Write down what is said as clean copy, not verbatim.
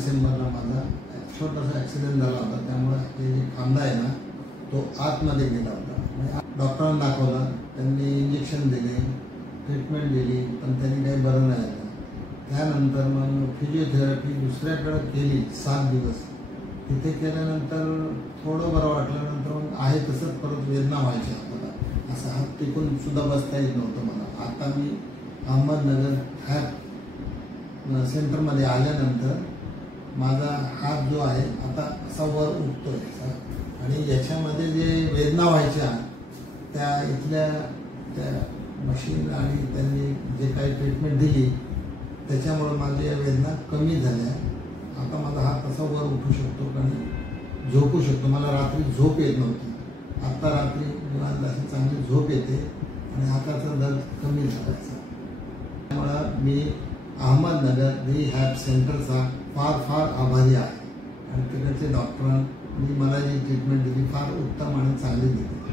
डिसेंबरला माझा छोटासा ॲक्सिडेंट झाला होता, त्यामुळे हे जे खांदा आहे ना तो आतमध्ये गेला होता। डॉक्टरांना दाखवला, त्यांनी इंजेक्शन दिले, ट्रीटमेंट दिली, पण त्यांनी काही बरं नाही झालं। त्यानंतर मग फिजिओथेरपी दुसऱ्याकडे केली 7 दिवस। तिथे केल्यानंतर थोडं बरं वाटल्यानंतर मग आहे तसंच परत वेदना व्हायची हाताला, असं हात टेकून सुद्धा बसता येत नव्हतं मला। आता मी अहमदनगर हॅप सेंटरमध्ये आल्यानंतर माझा हात जो आहे आता असा वर उठतोय आणि याच्यामध्ये जे वेदना व्हायच्या त्या इथल्या त्या मशीन आणि त्यांनी जे काही ट्रीटमेंट दिली त्याच्यामुळे माझ्या वेदना कमी झाल्या। आता माझा हात असा वर उठू शकतो आणि झोपू शकतो। मला रात्री झोप येत नव्हती, आता रात्री निवांत अशी चांगली झोप येते आणि हाताचा दर्द कमी झाला। त्यामुळं मी अहमदनगर रिहॅब सेंटरचा फार आभारी आहे आणि तिकडचे डॉक्टरांनी मला जी ट्रीटमेंट दिली फार उत्तम आणि चांगली दिली।